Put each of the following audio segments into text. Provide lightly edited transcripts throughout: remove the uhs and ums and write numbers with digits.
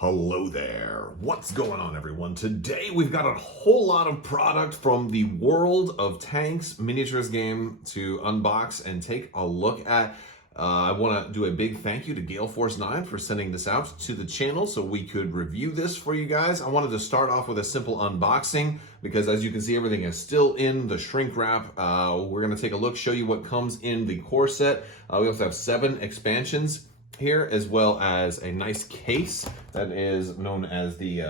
Hello there. What's going on, everyone? Today we've got a whole lot of product from the World of Tanks miniatures game to unbox and take a look at. I want to do a big thank you to Gale Force 9 for sending this out to the channel so we could review this for you guys. I wanted to start off with a simple unboxing because, as you can see, everything is still in the shrink wrap. We're going to take a look, show you what comes in the core set. We also have 7 expansions here, as well as a nice case that is known as the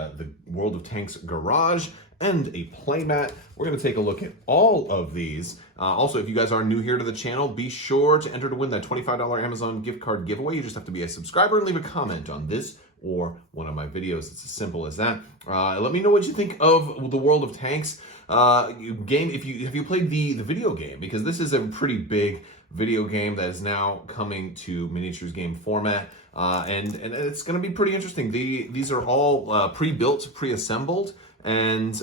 World of Tanks Garage, and a playmat. We're going to take a look at all of these. Also, if you guys are new here to the channel, be sure to enter to win that $25 Amazon gift card giveaway. You just have to be a subscriber and leave a comment on this or one of my videos. It's as simple as that. Let me know what you think of the World of Tanks game. Have you played the video game? Because this is a pretty big video game that is now coming to miniatures game format, and it's going to be pretty interesting. These are all pre-built, pre-assembled, and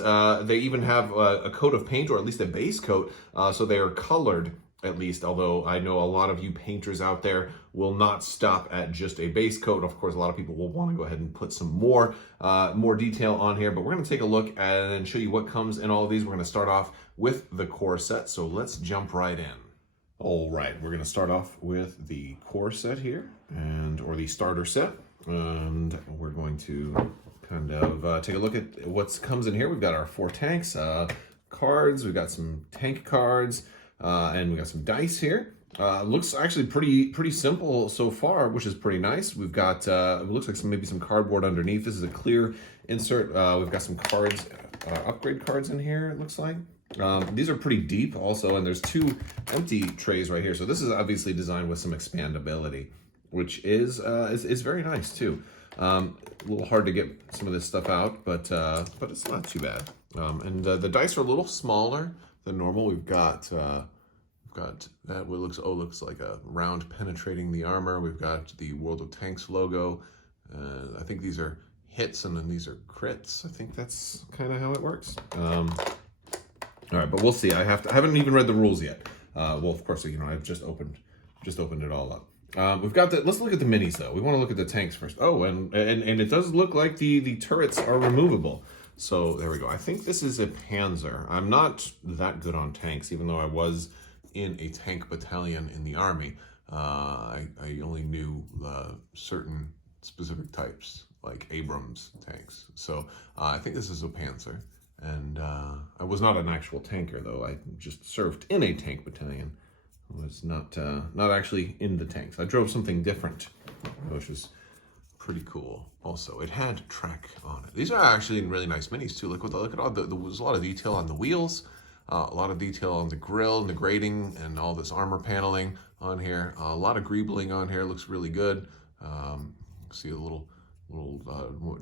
they even have a coat of paint, or at least a base coat, so they are colored at least, although I know a lot of you painters out there will not stop at just a base coat. Of course, a lot of people will want to go ahead and put some more detail on here, but we're going to take a look and show you what comes in all of these. We're going to start off with the core set, so let's jump right in. All right, we're going to start off with the core set here, or the starter set, and we're going to kind of take a look at what comes in here. We've got our 4 tanks, cards, we've got some tank cards, and we got some dice here. Looks actually pretty simple so far, which is pretty nice. We've got, it looks like maybe some cardboard underneath. This is a clear insert. We've got some cards, upgrade cards in here, it looks like. These are pretty deep also, and there's 2 empty trays right here. So this is obviously designed with some expandability, which is very nice too. A little hard to get some of this stuff out, but it's not too bad. And the dice are a little smaller than normal. We've got that what looks like a round penetrating the armor. We've got the World of Tanks logo. I think these are hits, and then these are crits. I think that's kind of how it works. All right, but we'll see. I haven't even read the rules yet. Well, of course, I've just opened it all up. We've got let's look at the minis though. We want to look at the tanks first. Oh, and it does look like the turrets are removable. So there we go. I think this is a Panzer. I'm not that good on tanks, even though I was in a tank battalion in the army. I only knew certain specific types, like Abrams tanks. So I think this is a Panzer. And I was not an actual tanker, though. I just served in a tank battalion. I was not actually in the tanks. I drove something different, which was pretty cool. Also, it had track on it. These are actually really nice minis too. Look at all there was a lot of detail on the wheels, a lot of detail on the grill and the grating, and all this armor paneling on here. A lot of greebling on here. Looks really good. See a little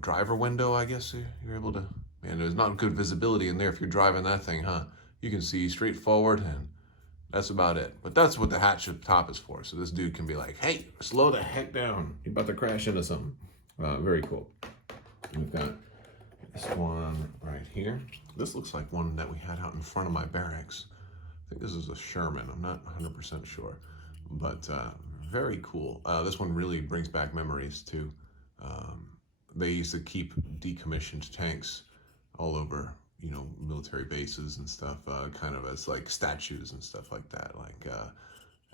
driver window, I guess you're able to. Man, there's not good visibility in there if you're driving that thing, huh? You can see straight forward, and that's about it. But that's what the hatch at the top is for. So this dude can be like, hey, slow the heck down. You're about to crash into something. Very cool. We've got this one right here. This looks like one that we had out in front of my barracks. I think this is a Sherman. I'm not 100% sure. But very cool. This one really brings back memories, too. They used to keep decommissioned tanks all over, military bases and stuff, kind of as like statues and stuff like that.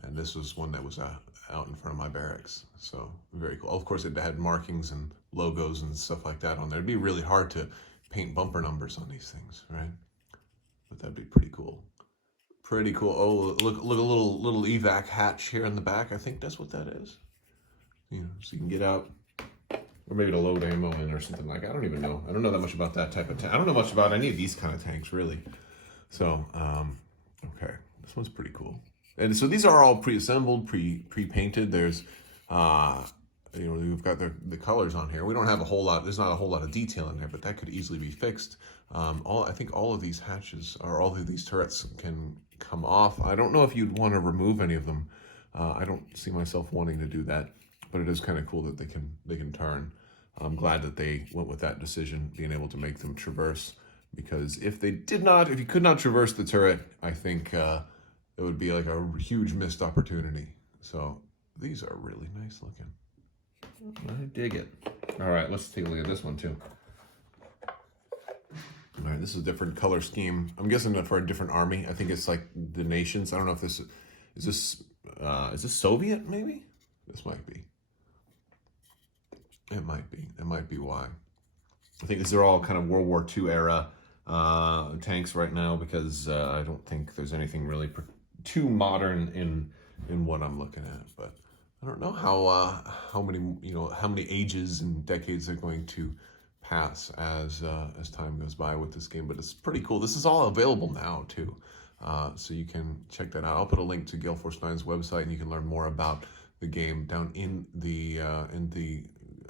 And this was one that was out in front of my barracks. So very cool. Of course, it had markings and logos and stuff like that on there. It'd be really hard to paint bumper numbers on these things, right? But that'd be pretty cool. Pretty cool. Oh, look, a little evac hatch here in the back. I think that's what that is. So you can get out. Or maybe to load ammo in or something like that. I don't even know. I don't know that much about that type of tank. I don't know much about any of these kind of tanks, really. So, okay. This one's pretty cool. And so these are all pre-assembled, pre-painted. There's, we've got the colors on here. We don't have a whole lot. There's not a whole lot of detail in there, but that could easily be fixed. I think all of these hatches, or all of these turrets can come off. I don't know if you'd want to remove any of them. I don't see myself wanting to do that, but it is kind of cool that they can turn. I'm glad that they went with that decision, being able to make them traverse, because if you could not traverse the turret, I think it would be like a huge missed opportunity. So these are really nice looking. I dig it. All right, let's take a look at this one too. All right, this is a different color scheme. I'm guessing that for a different army. I think it's like the nations. I don't know if this is this Soviet maybe? This might be. It might be. It might be why. I think these are all kind of World War II era tanks right now because I don't think there's anything really too modern in what I'm looking at. But I don't know how many ages and decades are going to pass as time goes by with this game. But it's pretty cool. This is all available now too, so you can check that out. I'll put a link to Gale Force 9's website, and you can learn more about the game down in the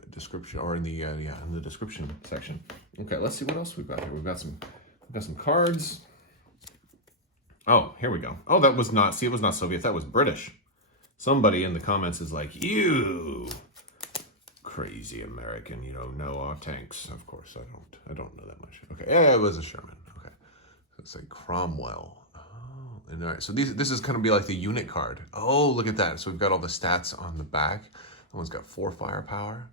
description, or in the description section. Okay, let's see what else we've got here. We've got some cards. Oh, here we go. Oh, that was not, see, it was not Soviet, that was British. Somebody in the comments is like, you crazy American, you don't know our tanks. Of course, I don't know that much. Okay, yeah, it was a Sherman. Okay, so it's like Cromwell. Oh, and all right, so this is gonna be like the unit card. Oh, look at that. So we've got all the stats on the back. That one's got 4 firepower.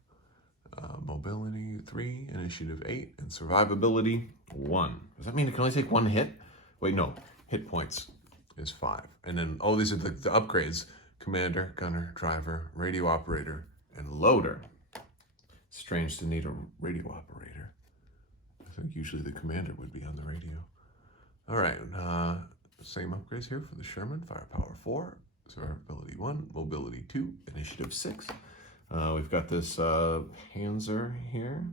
Mobility 3, initiative 8, and survivability 1. Does that mean it can only take 1 hit? Wait, no. Hit points is 5. And then, oh, these are the upgrades. Commander, gunner, driver, radio operator, and loader. Strange to need a radio operator. I think usually the commander would be on the radio. All right, same upgrades here for the Sherman. Firepower 4, survivability 1, mobility 2, initiative 6. We've got this Panzer here,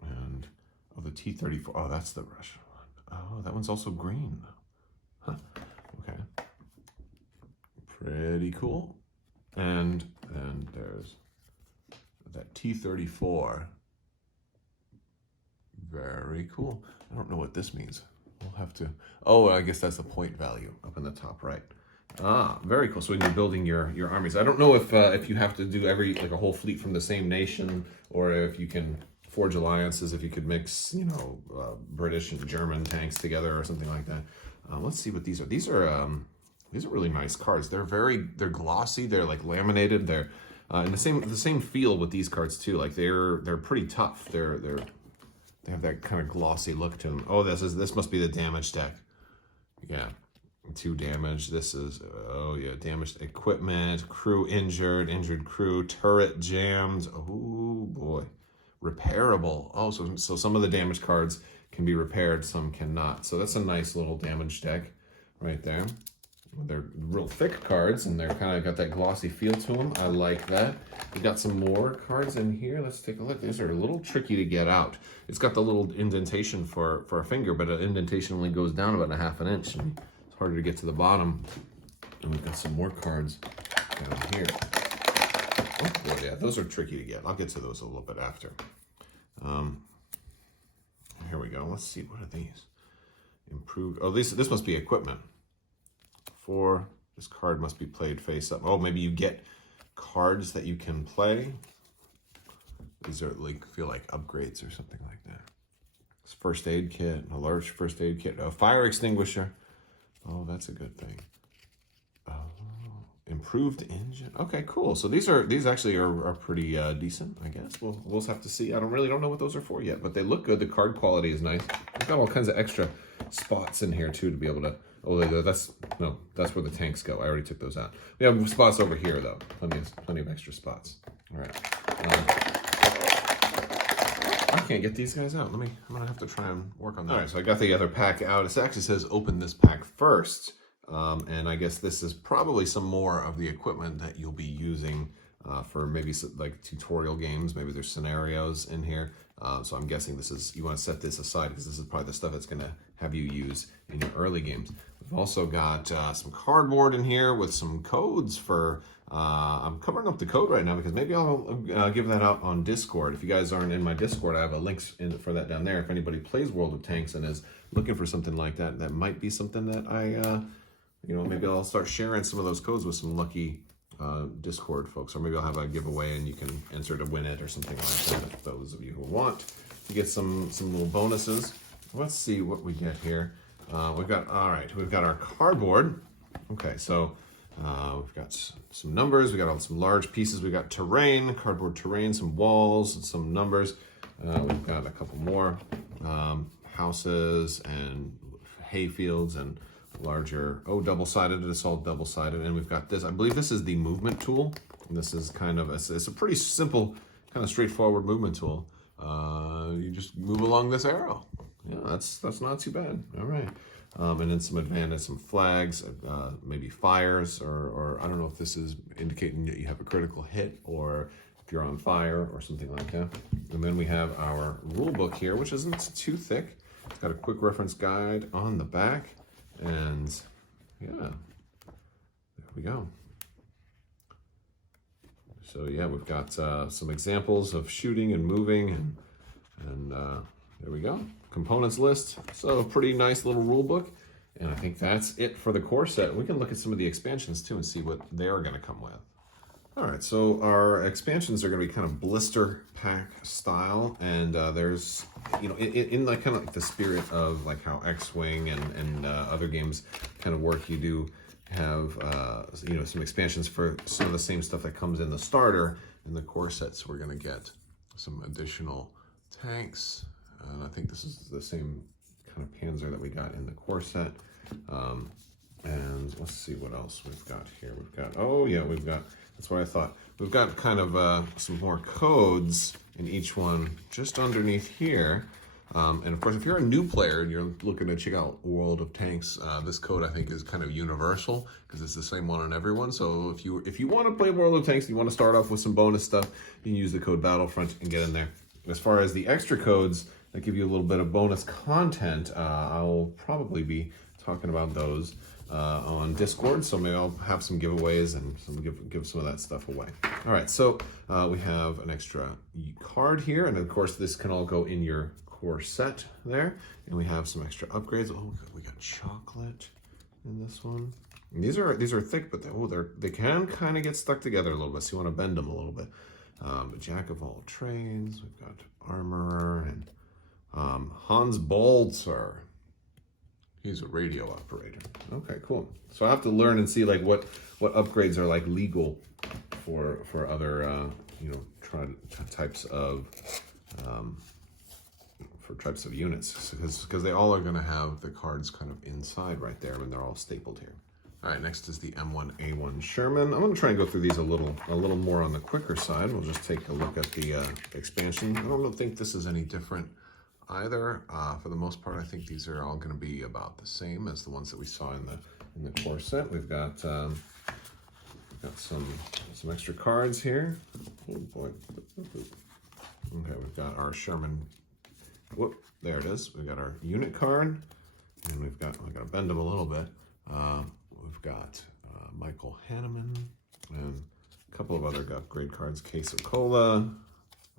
and the T-34. Oh, that's the Russian one. Oh, that one's also green. Huh. Okay. Pretty cool. And then there's that T-34. Very cool. I don't know what this means. We'll have to. Oh, I guess that's the point value up in the top right. Ah, very cool. So when you're building your armies, I don't know if you have to do like a whole fleet from the same nation, or if you can forge alliances, if you could mix, British and German tanks together or something like that. Let's see what these are. These are really nice cards. They're glossy. They're like laminated. They're in the same feel with these cards too. Like they're pretty tough. They have that kind of glossy look to them. Oh, this must be the damage deck. Yeah. 2 damage. This is, oh yeah, damaged equipment, crew injured crew, turret jammed. Oh boy. Repairable. Oh, so some of the damage cards can be repaired, some cannot. So that's a nice little damage deck right there. They're real thick cards, and they're kind of got that glossy feel to them. I like that. We got some more cards in here. Let's take a look. These are a little tricky to get out. It's got the little indentation for a finger, but an indentation only goes down about 1/2 inch. And harder to get to the bottom. And we've got some more cards down here. Oh, boy, yeah, those are tricky to get. I'll get to those a little bit after. Here we go. Let's see, what are these? Improved. Oh, this must be equipment. 4. This card must be played face up. Oh, maybe you get cards that you can play. These are feel like upgrades or something like that. It's first aid kit, a large first aid kit, a fire extinguisher. Oh, that's a good thing. Improved engine. Okay, cool. So these actually are pretty decent, I guess. We'll have to see. I don't know what those are for yet, but they look good. The card quality is nice. We've got all kinds of extra spots in here too to be able to. Oh, that's where the tanks go. I already took those out. We have spots over here though. Plenty of extra spots. All right. I can't get these guys out. I'm gonna have to try and work on that. All right, so I got the other pack out. It actually says open this pack first. And I guess this is probably some more of the equipment that you'll be using for maybe like tutorial games. Maybe there's scenarios in here. So I'm guessing you want to set this aside because this is probably the stuff that's gonna have you use in your early games. We've also got some cardboard in here with some codes for, I'm covering up the code right now because maybe I'll give that out on Discord. If you guys aren't in my Discord, I have a link for that down there. If anybody plays World of Tanks and is looking for something like that, that might be something that I, maybe I'll start sharing some of those codes with some lucky Discord folks, or maybe I'll have a giveaway and you can enter to win it or something like that. Those of you who want to get some little bonuses. Let's see what we get here. We've got our cardboard. Okay, so We've got some numbers. We got some large pieces. We got terrain, cardboard terrain, some walls, some numbers. We've got a couple more houses and hay fields and larger. Oh, double-sided. It's all double-sided. And we've got this. I believe this is the movement tool. And this is kind of it's a pretty simple, kind of straightforward movement tool. You just move along this arrow. Yeah, that's not too bad. All right. And then some advantage, some flags, maybe fires, or I don't know if this is indicating that you have a critical hit or if you're on fire or something like that. And then we have our rule book here, which isn't too thick. It's got a quick reference guide on the back. And yeah, there we go. So yeah, we've got some examples of shooting and moving, and there we go. Components list. So pretty nice little rule book. And I think that's it for the core set. We can look at some of the expansions too and see what they're going to come with. All right, so our expansions are going to be kind of blister pack style, and there's, you know, in like kind of like the spirit of like how X-Wing and other games kind of work, you do have you know, some expansions for some of the same stuff that comes in the starter. In the core sets, we're going to get some additional tanks, and I think this is the same kind of Panzer that we got in the core set. And let's see what else we've got here. We've got, oh yeah, we've got, that's what I thought. We've got kind of some more codes in each one just underneath here. And of course, if you're a new player and you're looking to check out World of Tanks, this code I think is kind of universal because it's the same one on everyone. So if you want to play World of Tanks and you want to start off with some bonus stuff, you can use the code Battlefront and get in there. As far as the extra codes that give you a little bit of bonus content, I'll probably be talking about those on Discord, so maybe I'll have some giveaways and give some of that stuff away. All right, so we have an extra card here, and of course this can all go in your core set there. And we have some extra upgrades. Oh, we got chocolate in this one. And these are thick, but they can kind of get stuck together a little bit, so you want to bend them a little bit. But Jack of all trades. We've got armor and Hans Bolzer. He's a radio operator. Okay, cool. So I have to learn and see like what upgrades are like legal for other you know, types of units, because they all are going to have the cards kind of inside right there when they're all stapled here. All right, next is the M1A1 Sherman. I'm going to try and go through these a little more on the quicker side. We'll just take a look at the expansion. I don't think this is any different either. For the most part, I think these are all going to be about the same as the ones that we saw in the core set. We've got some extra cards here. Oh boy. Okay, we've got our Sherman. Whoop, there it is. We've got our unit card, and we've got to bend them a little bit. We've got Michael Hanneman and a couple of other upgrade cards. Case of Cola,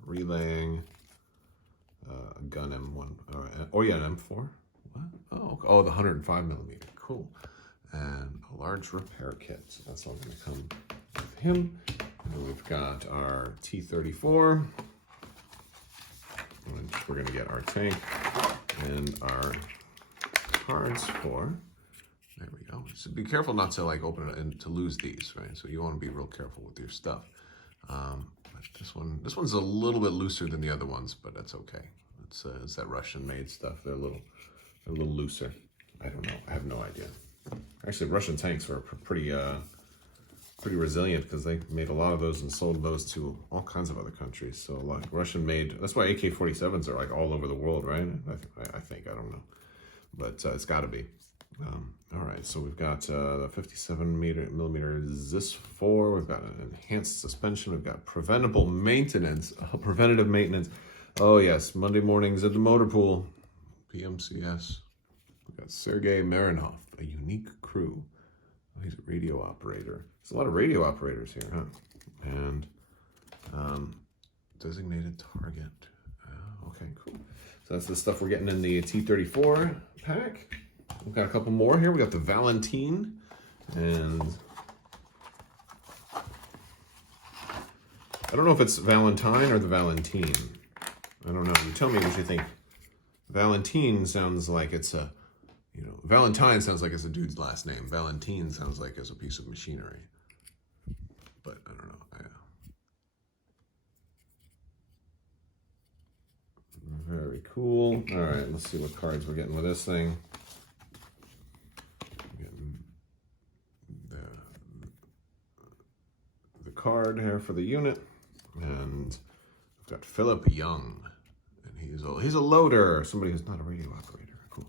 relaying. A gun M1, oh yeah, an M4. What? Oh, the 105 millimeter. Cool. And a large repair kit. So that's all going to come with him. And we've got our T-34. Which we're going to get our tank and our cards for. There we go. So be careful not to like open it and to lose these, right? So you want to be real careful with your stuff. But this one's a little bit looser than the other ones, but that's okay. It's that Russian-made stuff. They're a little looser. I don't know. I have no idea. Actually, Russian tanks were pretty resilient because they made a lot of those and sold those to all kinds of other countries. So a lot Russian-made. That's why AK-47s are like all over the world, right? I think. I don't know, but it's got to be. All right, so we've got the 57 millimeter ZIS-4. We've got an enhanced suspension. We've got preventative maintenance. Oh yes, Monday mornings at the motor pool, PMCS. We've got Sergei Marinov, a unique crew. Oh, he's a radio operator. There's a lot of radio operators here, huh? And designated target. Okay, cool. So that's the stuff we're getting in the T-34 pack. We've got a couple more here. We got the Valentine, and I don't know if it's Valentine or the Valentine. I don't know. You tell me what you think. Valentine sounds like it's a You know, Valentine sounds like it's a dude's last name. Valentine sounds like it's a piece of machinery. But I don't know. Very cool. All right, let's see what cards we're getting with this thing. We're getting the card here for the unit, and we've got Philip Young, and he's a loader. Somebody who's not a radio operator. Cool.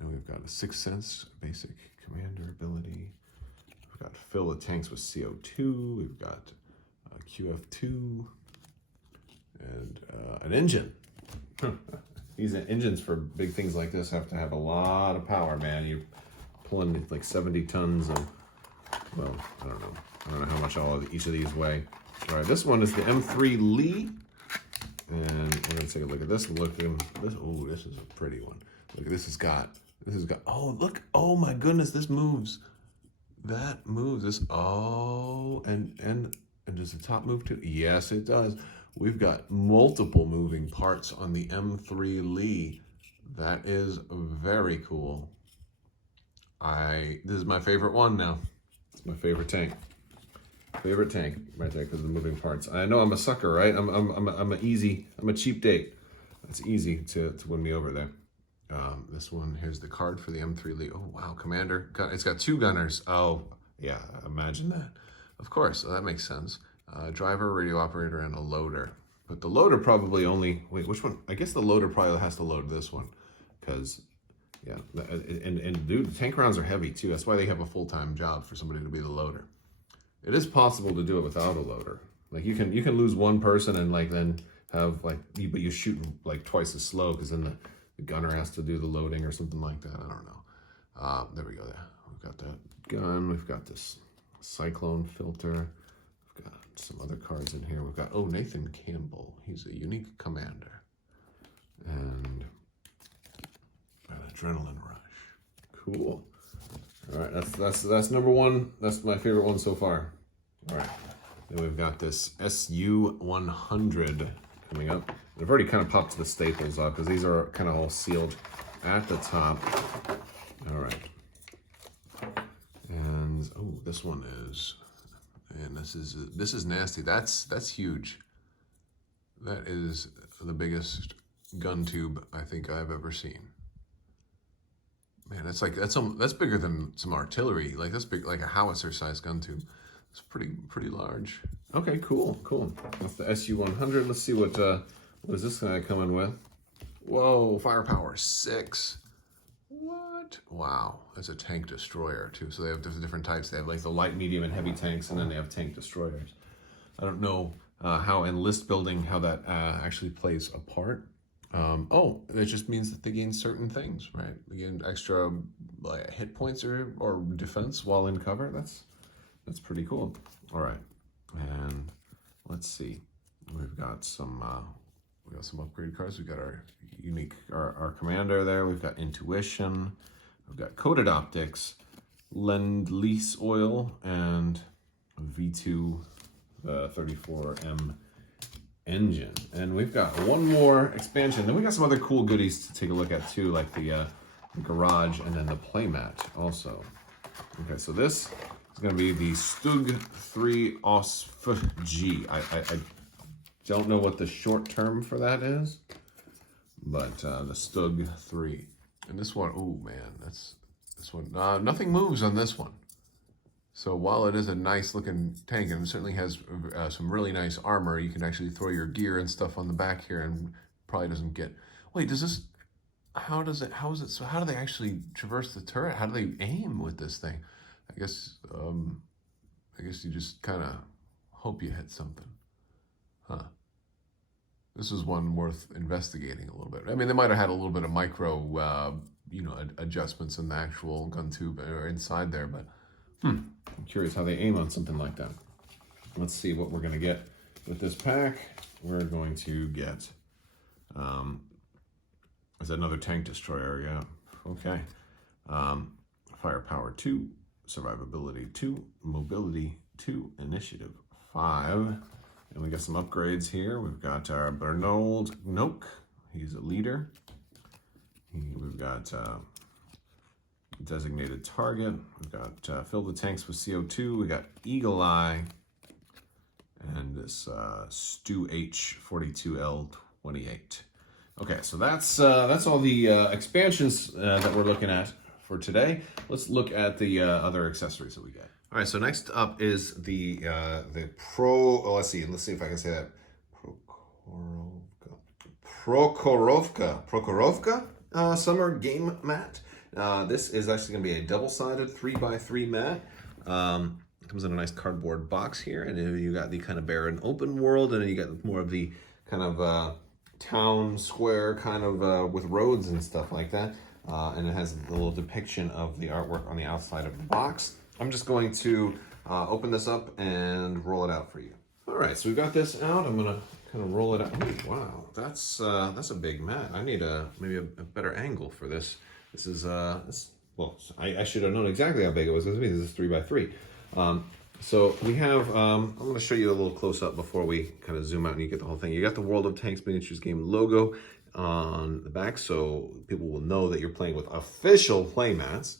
And we've got a Sixth Sense basic commander ability. We've got fill the tanks with CO2. We've got QF2 and an engine. These engines for big things like this have to have a lot of power, man. You're pulling like 70 tons of, well, I don't know how much each of these weigh. All right, this one is the M3 Lee, and we're gonna take a look at this. Look at this. Oh, this is a pretty one. Look, this has got. Oh, look! Oh my goodness, this moves. That moves. This. Oh, and does the top move too? Yes, it does. We've got multiple moving parts on the M3 Lee. That is very cool. This is my favorite one now. It's my favorite tank. Favorite tank right there because of the moving parts. I know I'm a sucker, right? I'm a cheap date. It's easy to win me over there. This one, here's the card for the M3 Lee. Oh wow, Commander. It's got 2 gunners. Oh yeah, imagine that. Of course, so that makes sense. Driver, radio operator, and a loader. But the loader probably only, wait, which one? I guess the loader probably has to load this one. Because, yeah, and dude, the tank rounds are heavy too. That's why they have a full-time job for somebody to be the loader. It is possible to do it without a loader. Like you can lose one person and like then have like, but you shoot like twice as slow because then the gunner has to do the loading or something like that. I don't know. There we go. There. We've got that gun. We've got this cyclone filter. We've got some other cards in here. We've got, oh, Nathan Campbell. He's a unique commander. And an adrenaline rush. Cool. All right, that's number one. That's my favorite one so far. All right. Then we've got this SU-100 coming up. I've already kind of popped the staples up because these are kind of all sealed at the top. All right. And oh, this one is, and this is nasty. That's huge. That is the biggest gun tube I think I've ever seen. Man, that's bigger than some artillery. Like that's big, like a howitzer-sized gun tube. It's pretty large. Okay, cool. That's the SU-100. Let's see what is this guy coming with? Whoa, firepower 6. What? Wow, that's a tank destroyer too. So they have different types. They have like the light, medium, and heavy tanks, and then they have tank destroyers. I don't know how in list building how that actually plays a part. Oh, it just means that they gain certain things, right? They gain extra like hit points or defense while in cover. That's pretty cool. All right, and let's see. We've got some upgrade cards. We've got our commander there. We've got intuition. We've got coated optics, Lend-Lease oil, and V2 34M engine. And we've got one more expansion. Then we got some other cool goodies to take a look at too, like the garage and then the playmat also. Okay, so this is going to be the Stug 3 OSFG. I don't know what the short term for that is, but the Stug 3. And this one, oh man, this one. Nothing moves on this one. So while it is a nice looking tank and it certainly has some really nice armor, you can actually throw your gear and stuff on the back here and probably doesn't get, wait, how is it, so how do they actually traverse the turret? How do they aim with this thing? I guess you just kind of hope you hit something. Huh. This is one worth investigating a little bit. I mean, they might have had a little bit of micro, adjustments in the actual gun tube or inside there, but I'm curious how they aim on something like that. Let's see what we're going to get with this pack. We're going to get, is another tank destroyer, yeah. Okay. Firepower 2, survivability 2, mobility 2, initiative 5. And we got some upgrades here. We've got our Bernold Noak. He's a leader. We've got designated target. We've got fill the tanks with CO2. We got Eagle Eye and this Stu H42L28. Okay, so that's all the expansions that we're looking at for today. Let's look at the other accessories that we get. All right, so next up is the Pro. Oh, let's see if I can say that. Prokhorovka summer game mat. This is actually going to be a double-sided 3x3 mat. It comes in a nice cardboard box here, and you got the kind of barren open world, and then you got more of the kind of town square kind of with roads and stuff like that. And it has a little depiction of the artwork on the outside of the box. I'm just going to open this up and roll it out for you. All right, so we've got this out. I'm gonna kind of roll it out. Oh, wow, that's a big mat. I need maybe a better angle for this. This is well, I should have known exactly how big it was going to be. This is 3x3. So we have, I'm going to show you a little close up before we kind of zoom out and you get the whole thing. You got the World of Tanks Miniatures Game logo on the back, so people will know that you're playing with official play mats.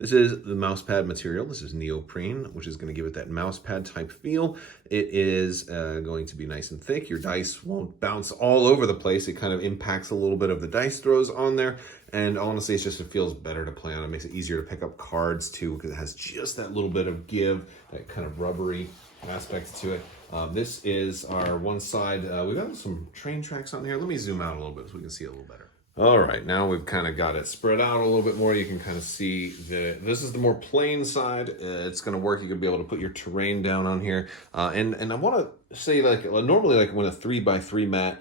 This is the mouse pad material. This is neoprene, which is going to give it that mouse pad type feel. It is going to be nice and thick. Your dice won't bounce all over the place. It kind of impacts a little bit of the dice throws on there. And honestly, it feels better to play on. It makes it easier to pick up cards too, because it has just that little bit of give, that kind of rubbery aspect to it. This is our one side. We've got some train tracks on here. Let me zoom out a little bit so we can see it a little better. All right, now we've kind of got it spread out a little bit more. You can kind of see that this is the more plain side. It's going to work. You're going to be able to put your terrain down on here. And I want to say, like, normally, like when a 3x3 mat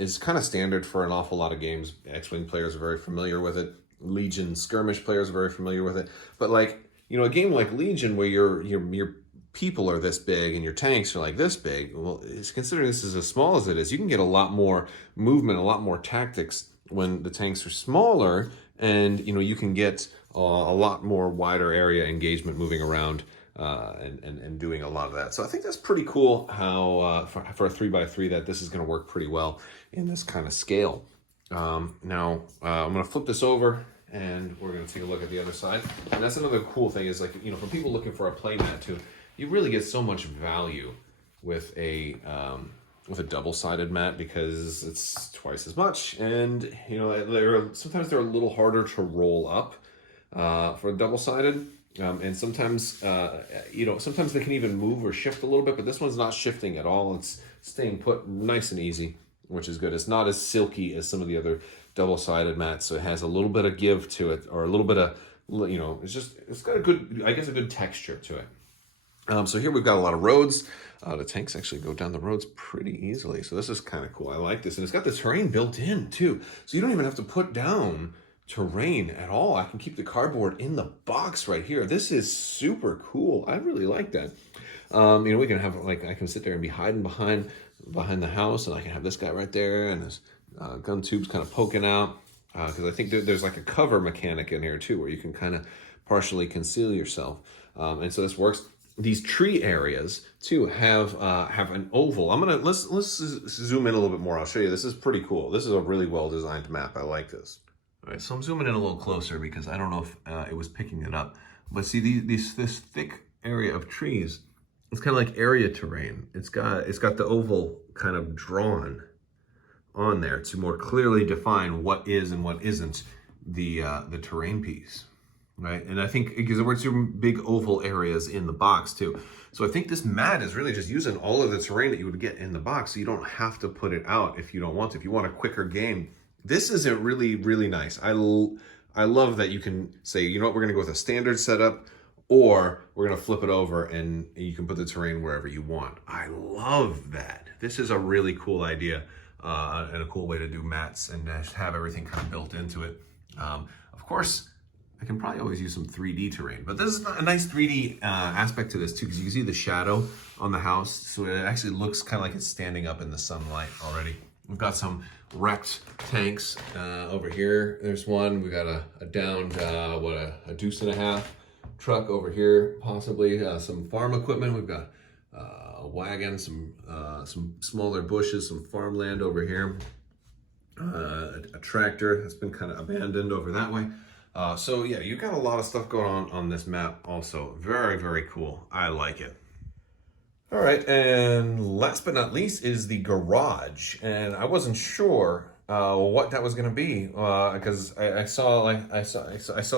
is kind of standard for an awful lot of games. X-Wing players are very familiar with it. Legion skirmish players are very familiar with it. But like, you know, a game like Legion where your people are this big and your tanks are like this big, well, considering this is as small as it is, you can get a lot more movement, a lot more tactics when the tanks are smaller, and you know, you can get a lot more wider area engagement moving around and doing a lot of that. So I think that's pretty cool how for a 3x3 that this is going to work pretty well in this kind of scale. Now I'm going to flip this over and we're going to take a look at the other side. And that's another cool thing is, like, you know, for people looking for a playmat too, you really get so much value with a double-sided mat because it's twice as much, and you know, sometimes they're a little harder to roll up for a double-sided, and sometimes you know, sometimes they can even move or shift a little bit, but this one's not shifting at all. It's staying put nice and easy, which is good. It's not as silky as some of the other double-sided mats, so it has a little bit of give to it, or a little bit of, you know, it's got a good, I guess, a good texture to it. So here we've got a lot of roads. The tanks actually go down the roads pretty easily. So this is kind of cool. I like this. And it's got the terrain built in too. So you don't even have to put down terrain at all. I can keep the cardboard in the box right here. This is super cool. I really like that. You know, we can have, like, I can sit there and be hiding behind the house, and I can have this guy right there, and this gun tube's kind of poking out. Because I think there's like a cover mechanic in here too, where you can kind of partially conceal yourself. And so this works. These tree areas too have an oval. Let's zoom in a little bit more. I'll show you. This is pretty cool. This is a really well designed map. I like this. All right, so I'm zooming in a little closer because I don't know if it was picking it up. But see, this thick area of trees, it's kind of like area terrain. It's got the oval kind of drawn on there to more clearly define what is and what isn't the terrain piece. Right, and I think because there were two big oval areas in the box too. So I think this mat is really just using all of the terrain that you would get in the box, so you don't have to put it out if you don't want to. If you want a quicker game, this is a really, really nice. I love that you can say, you know what, we're gonna go with a standard setup, or we're gonna flip it over and you can put the terrain wherever you want. I love that. This is a really cool idea and a cool way to do mats and have everything kind of built into it. Of course, I can probably always use some 3D terrain, but this is a nice 3D aspect to this too, because you can see the shadow on the house, so it actually looks kind of like it's standing up in the sunlight already. We've got some wrecked tanks over here. There's one. We got a downed, a deuce and a half truck over here, possibly. Some farm equipment. We've got a wagon, some smaller bushes, some farmland over here. A tractor that's been kind of abandoned over that way. So yeah, you got a lot of stuff going on this map also. Very, very cool. I like it. All right, and last but not least is the garage, and I wasn't sure what that was going to be because I saw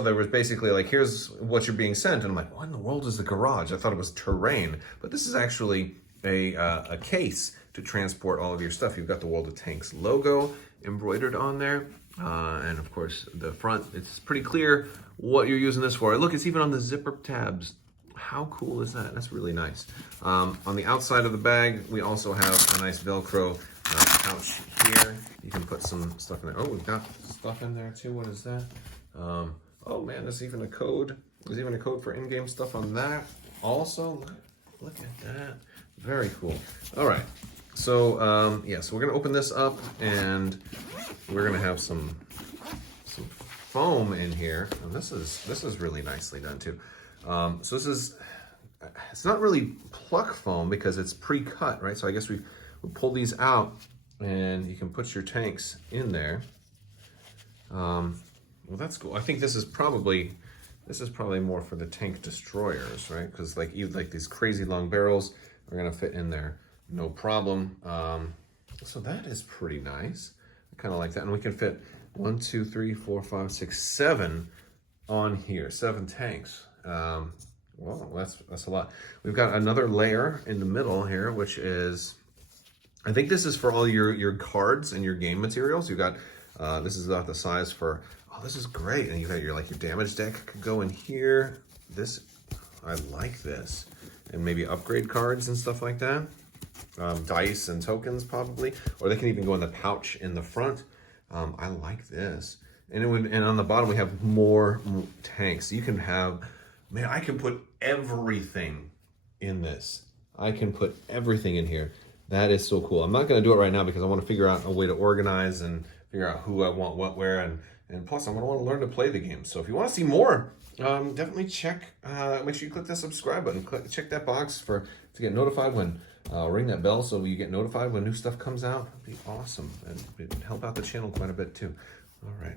there was basically like, here's what you're being sent, and I'm like, what in the world is the garage? I thought it was terrain, but this is actually a case to transport all of your stuff. You've got the World of Tanks logo embroidered on there, and of course the front. It's pretty clear what you're using this for. Look, it's even on the zipper tabs. How cool is that? That's really nice. On the outside of the bag, we also have a nice Velcro pouch here. You can put some stuff in there. Oh, we've got stuff in there too. What is that? Oh man, there's even a code. There's even a code for in-game stuff on that. Also, look at that. Very cool. All right. So yeah, so we're gonna open this up and we're gonna have some foam in here. And this is really nicely done too. So it's not really pluck foam because it's pre-cut, right? So I guess we pull these out and you can put your tanks in there. Well, that's cool. I think this is probably more for the tank destroyers, right? Because like these crazy long barrels are gonna fit in there, no problem. So that is pretty nice. I kind of like that, and we can fit 1, 2, 3, 4, 5, 6, 7 on here. 7 tanks. Well, that's a lot. We've got another layer in the middle here, which is, I think this is for all your cards and your game materials. You've got, this is about the size for, oh, this is great. And you've got your damage deck could go in here. This, I like this. And maybe upgrade cards and stuff like that. Dice and tokens probably, or they can even go in the pouch in the front. I like this. And on the bottom we have more tanks. You can have, man, I can put everything in this. I can put everything in here. That is so cool. I'm not going to do it right now because I want to figure out a way to organize and figure out who I want what where, and plus I'm going to want to learn to play the game. So if you want to see more, definitely check. Make sure you click that subscribe button. Check that box to get notified when. Ring that bell so you get notified when new stuff comes out. It'd be awesome, and it'd help out the channel quite a bit too. All right.